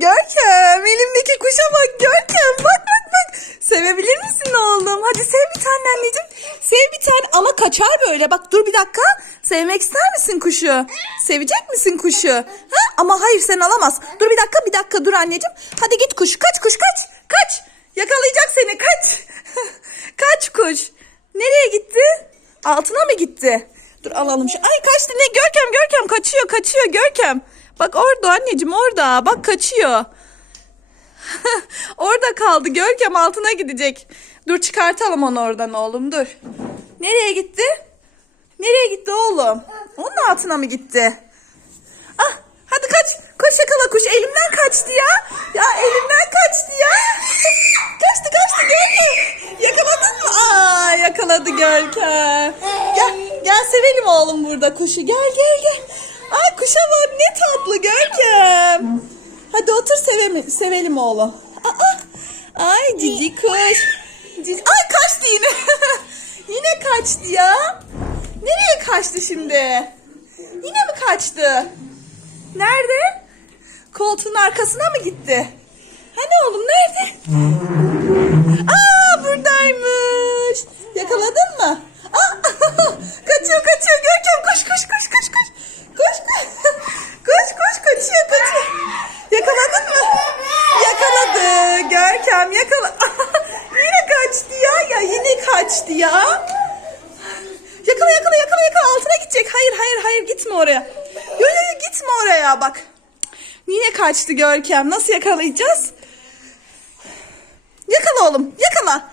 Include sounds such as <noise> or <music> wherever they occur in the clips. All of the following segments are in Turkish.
Görkem elimdeki kuşa bak Görkem bak bak bak. Sevebilir misin oğlum? Hadi sev bir tane anneciğim. Sev bir tane ama kaçar böyle. Bak dur bir dakika. Sevmek ister misin kuşu? Sevecek misin kuşu? Ha? Ama hayır sen alamaz. Dur bir dakika bir dakika dur anneciğim. Hadi git kuş kaç kuş kaç. Kaç. Yakalayacak seni kaç. <laughs> kaç kuş. Nereye gitti? Altına mı gitti? Dur alalım şu. Ay kaçtı ne? Görkem Görkem kaçıyor kaçıyor Görkem. Bak orada anneciğim orada. Bak kaçıyor. <laughs> orada kaldı. Görkem altına gidecek. Dur çıkartalım onu oradan oğlum dur. Nereye gitti? Nereye gitti oğlum? Onun altına mı gitti? Ah hadi kaç. Koş yakala kuş. Elimden kaçtı ya. Ya elimden kaçtı ya. <laughs> kaçtı kaçtı Görkem. Yakaladın mı? Aa yakaladı Görkem. Gel gel sevelim oğlum burada kuşu. Gel gel gel. Kuşa bak ne tatlı Görkem. Hadi otur sevelim, sevelim oğlum. Aa, ay cici kuş. Cici, ay kaçtı yine. <laughs> yine kaçtı ya. Nereye kaçtı şimdi? Yine mi kaçtı? Nerede? Koltuğun arkasına mı gitti? Hani oğlum nerede? Aa buradaymış. Yakaladın mı? Aa, kaçıyor kaçıyor Görkem koş koş koş koş koş. Koş koş. Koş koş kaçıyor kaçıyor. Yakaladın mı? Yakaladı. Görkem yakala. yine kaçtı ya. Ya kaçtı ya. Yakala yakala yakala yakala altına gidecek. Hayır hayır hayır gitme oraya. Yo yo yo gitme oraya bak. Yine kaçtı Görkem. Nasıl yakalayacağız? Yakala oğlum yakala.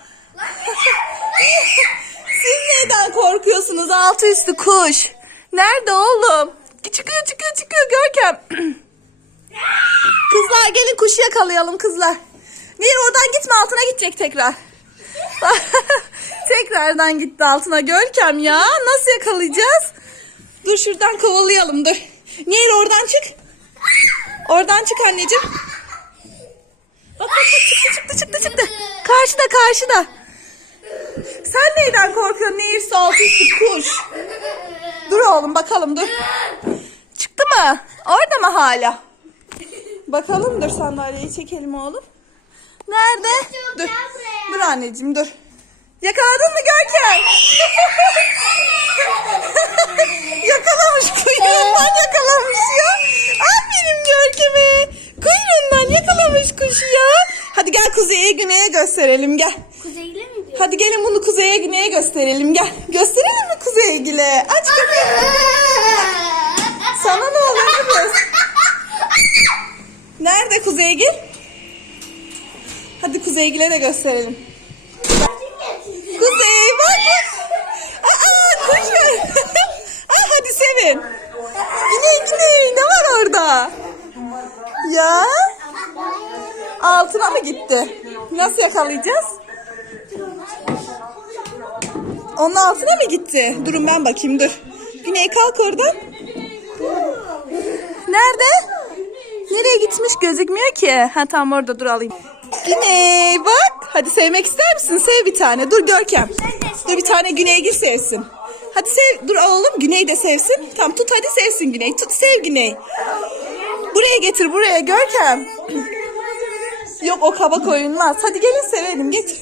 Siz neyden korkuyorsunuz altı üstü kuş? Nerede oğlum? Çıkıyor çıkıyor çıkıyor Görkem. <clears throat> kızlar gelin kuşu yakalayalım kızlar. Nehir oradan gitme altına gidecek tekrar. <laughs> Tekrardan gitti altına Görkem ya. Nasıl yakalayacağız? Dur şuradan kovalayalım dur. Nehir oradan çık. Oradan çık anneciğim. Bak bak bak çıktı çıktı çıktı çıktı. Karşıda karşıda. Sen neyden korkuyorsun? Nehir altı üstü kuş. Dur oğlum bakalım dur. Çıktı mı? Orada mı hala? Bakalım dur sandalyeyi çekelim oğlum. Nerede? Dur. Dur anneciğim dur. Yakaladın mı Görkem? <laughs> yakalamış kuyruğundan yakalamış ya. Aferin Görkem'e. Kuyruğundan yakalamış kuşu ya. Hadi gel kuzeye güneye gösterelim gel. Kuzeyle mi diyor? Hadi gelin bunu kuzeye güneye gösterelim gel. Gösterelim mi kuzeye gile? Aç kapıyı. Sana ne oluyor kız? Nerede Kuzeygil? Hadi Kuzeygil'e de gösterelim. Kuzey bak bak. Aa kuş var. Aa, sevin. Güney güney ne var orada? Ya altına mı gitti? Nasıl yakalayacağız? Onun altına mı gitti? Durun ben bakayım dur. Güney kalk oradan. Nerede? Nereye gitmiş gözükmüyor ki. Ha tamam orada dur alayım. Güney bak. Hadi sevmek ister misin? Sev bir tane. Dur Görkem. Dur bir tane Güney gir sevsin. Hadi sev. Dur oğlum Güney de sevsin. Tamam tut hadi sevsin Güney. Tut sev Güney. Buraya getir buraya Görkem. Yok o kaba koyulmaz. Hadi gelin sevelim getir.